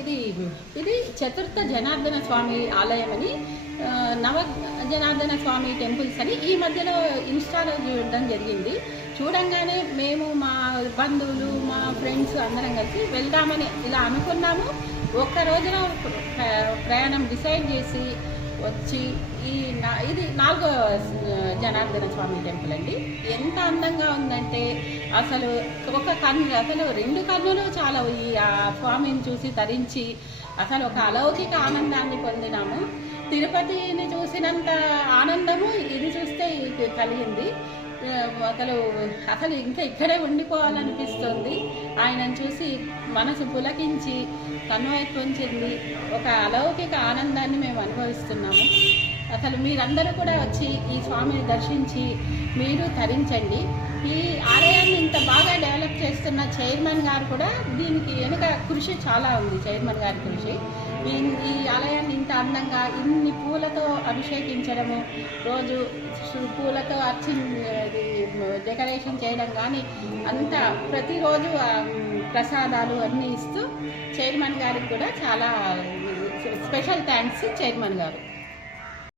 ఇది ఇది చతుర్థ జనార్దన స్వామి ఆలయం అని నవ జనార్దన స్వామి టెంపుల్స్ అని ఈ మధ్యలో ఇన్స్టాలో చూడడం జరిగింది. చూడంగానే మేము మా బంధువులు మా ఫ్రెండ్స్ అందరం కలిసి వెళ్దామని ఇలా అనుకున్నాము. ఒక్క రోజున ప్ర- ప్రయాణం డిసైడ్ చేసి వచ్చి ఈ నా ఇది నాలుగో జనార్దన స్వామి టెంపుల్ అండి. ఎంత అందంగా ఉందంటే అసలు ఒక కన్ను అసలు రెండు కన్నులు చాలా ఈ ఆ స్వామిని చూసి తరించి అసలు ఒక అలౌకిక ఆనందాన్ని పొందినాము. తిరుపతిని చూసినంత ఆనందము ఇది చూస్తే కలిగింది. అసలు అసలు ఇంకా ఇక్కడే ఉండిపోవాలనిపిస్తుంది. ఆయనను చూసి మనసు పులకించి తన్వయత్వం చెంది ఒక అలౌకిక ఆనందాన్ని మేము అనుభవిస్తున్నాము. అసలు మీరందరూ కూడా వచ్చి ఈ స్వామిని దర్శించి మీరు తరించండి. ఈ ఆలయాన్ని ఇంత బాగా డెవలప్ చేస్తున్న చైర్మన్ గారు కూడా దీనికి వెనుక కృషి చాలా ఉంది చైర్మన్ గారి కృషి. ఈ ఈ ఆలయాన్ని ఇంత అందంగా ఇన్ని పూలతో అభిషేకించడము రోజు పూలతో అర్చి డెకరేషన్ చేయడం కానీ అంత ప్రతిరోజు ప్రసాదాలు అన్నీ ఇస్తూ చైర్మన్ గారికి కూడా చాలా స్పెషల్ థ్యాంక్స్ చైర్మన్ గారు.